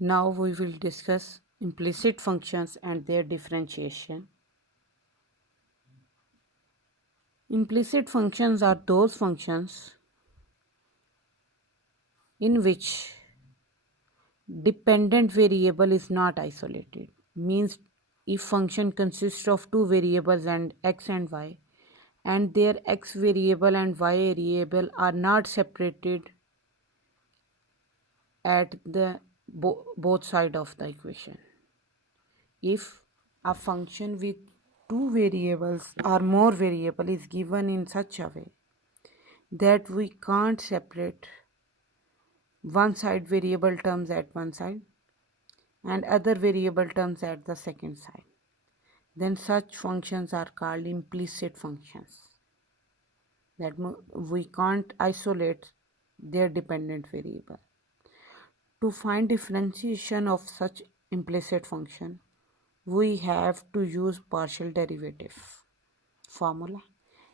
Now we will discuss implicit functions and their differentiation. Implicit functions are those functions in which dependent variable is not isolated. Means if function consists of two variables and x and y, and their x variable and y variable are not separated at the both side of the equation. If a function with two variables or more variable is given in such a way that we can't separate one side variable terms at one side and other variable terms at the second side, then such functions are called implicit functions. That we can't isolate their dependent variable. To find differentiation of such implicit function, we have to use partial derivative formula,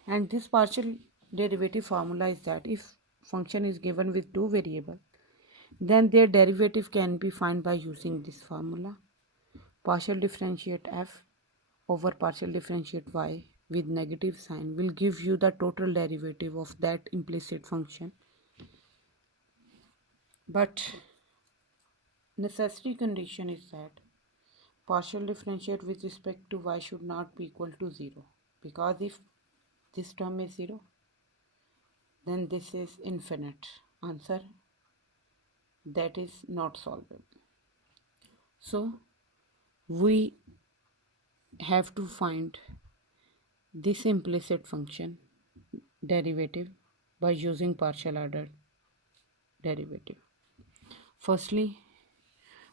and this partial derivative formula is that if function is given with two variables, then their derivative can be found by using this formula. Partial differentiate f over partial differentiate y with negative sign will give you the total derivative of that implicit function. But necessary condition is that partial differentiate with respect to y should not be equal to 0, because if this term is 0, then this is infinite answer that is not solvable. So we have to find this implicit function derivative by using partial order derivative. Firstly,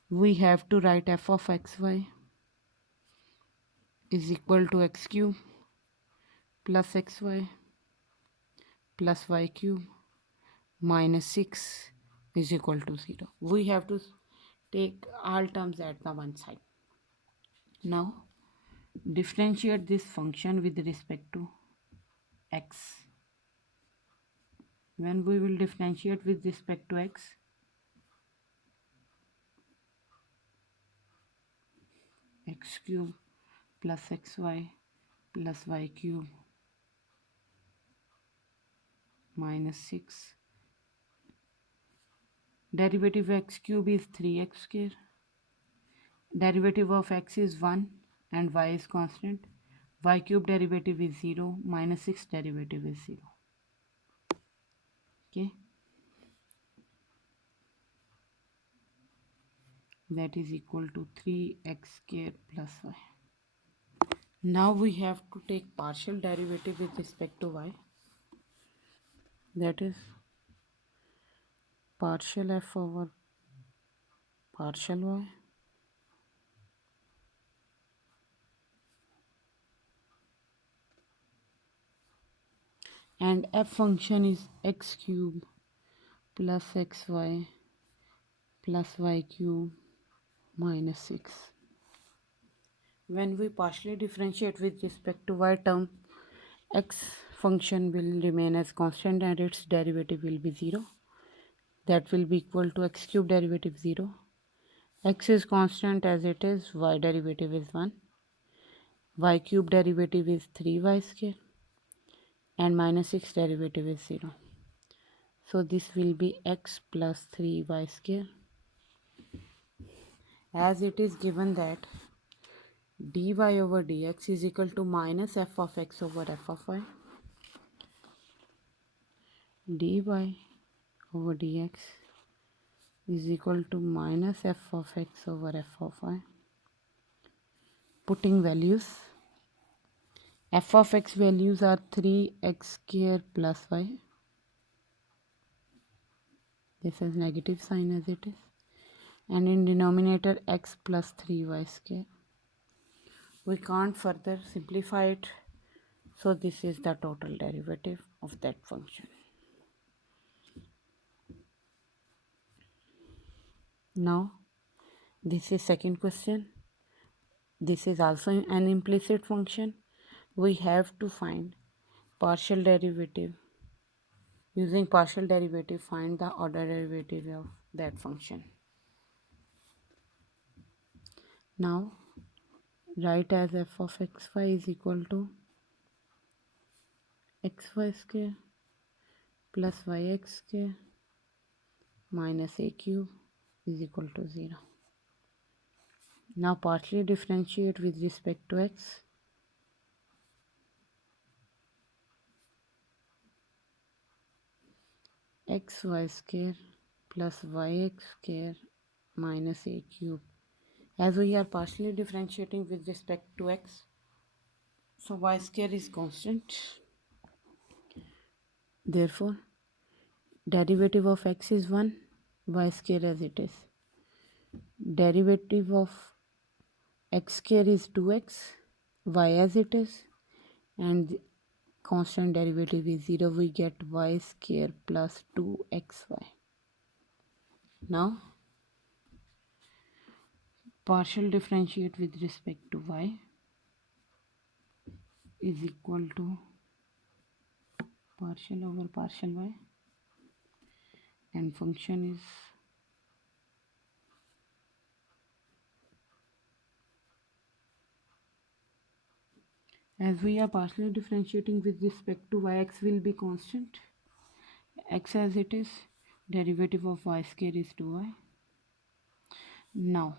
we have to write f of xy is equal to x cube plus xy plus y cube minus 6 is equal to 0. We have to take all terms at the one side. Now differentiate this function with respect to x. When we will differentiate with respect to x, x cube plus xy plus y cube minus 6. Derivative of x cube is 3x square. Derivative of x is 1 and y is constant. Y cube derivative is 0, minus 6 derivative is 0. Okay. That is equal to 3x square plus y. Now we have to take partial derivative with respect to y. That is partial f over partial y and f function is x cube plus xy plus y cube minus 6. When we partially differentiate with respect to y term, x function will remain as constant and its derivative will be 0. That will be equal to x cube derivative 0. X is constant as it is, y derivative is 1. Y cube derivative is 3y square and minus 6 derivative is 0. So this will be x plus 3y square. As it is given that dy over dx is equal to minus f of x over f of y. Dy over dx is equal to minus f of x over f of y. Putting values, f of x values are 3x square plus y. This is negative sign as it is. And in denominator x plus 3y square. We can't further simplify it. So this is the total derivative of that function. Now this is second question. This is also an implicit function. We have to find partial derivative. Using partial derivative, find the order derivative of that function. Now write as f of xy is equal to xy square plus yx square minus a cube is equal to 0. Now partially differentiate with respect to x. Xy square plus yx square minus a cube. As we are partially differentiating with respect to x, so y square is constant. Therefore, derivative of x is 1, y square as it is. Derivative of x square is 2x, y as it is, and constant derivative is 0. We get y square plus 2xy. Now, partial differentiate with respect to y is equal to partial over partial y, and function is as we are partially differentiating with respect to y, x will be constant, x as it is, derivative of y square is 2y. Now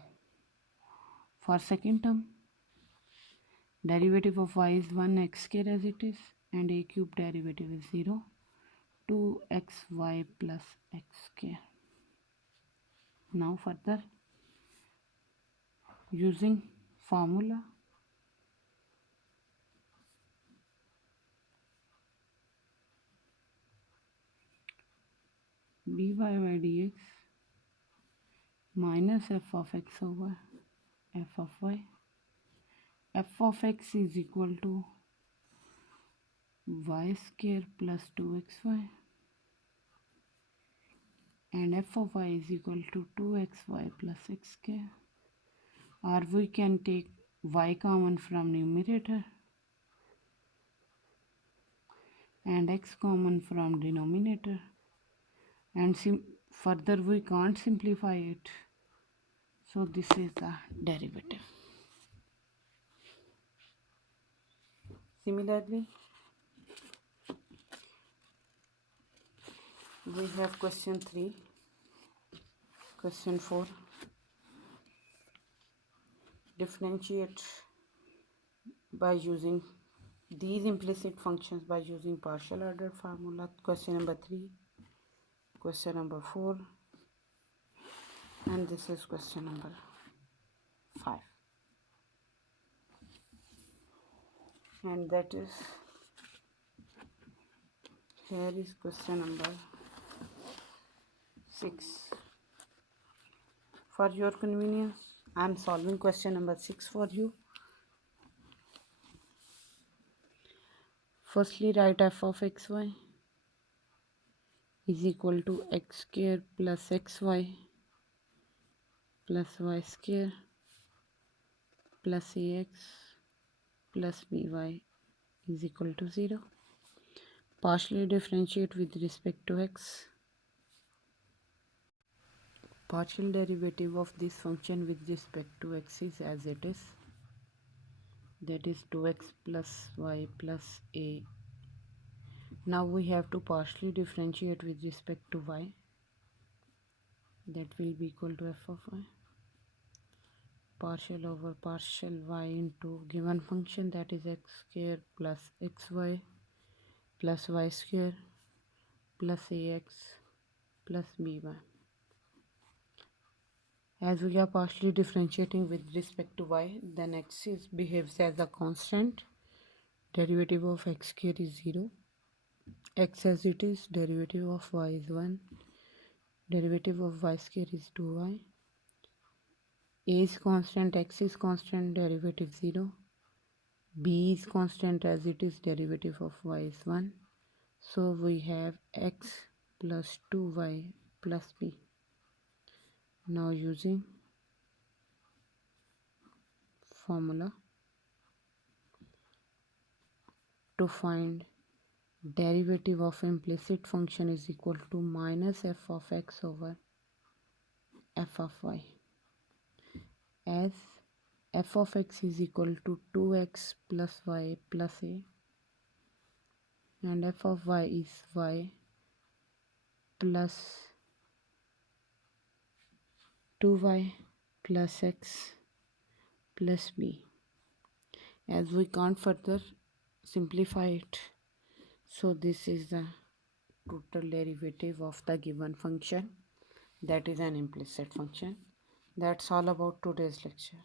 for second term, derivative of y is 1, x square as it is, and a cube derivative is 0, 2xy plus x square. Now further, using formula, dy by dx minus f of x over f of y. F of x is equal to y square plus 2xy, and f of y is equal to 2xy plus x square. Or we can take y common from numerator and x common from denominator, and further we can't simplify it, so this is the derivative. Similarly, we have question 3, question 4. Differentiate by using these implicit functions by using partial order formula. Question number 3, question number 4, and this is question number 5. And that is, here is question number 6. For your convenience, I am solving question number 6 for you. Firstly, write f of xy is equal to x square plus xy plus y square plus ax plus by is equal to 0. Partially differentiate with respect to x. Partial derivative of this function with respect to x is as it is, that is 2x plus y plus a. Now we have to partially differentiate with respect to y, that will be equal to f of y, partial over partial y into given function, that is x square plus xy plus y square plus ax plus by. As we are partially differentiating with respect to y, then x behaves as a constant. Derivative of x square is 0. X as it is, derivative of y is 1. Derivative of y square is 2y. A is constant, x is constant, derivative 0. B is constant as it is, derivative of y is 1. So we have x plus 2y plus b. Now using formula to find derivative of implicit function is equal to minus f of x over f of y, as f of x is equal to 2x plus y plus a, and f of y is y plus 2y plus x plus b. As we can't further simplify it, so this is the total derivative of the given function, that is an implicit function. That's all about today's lecture.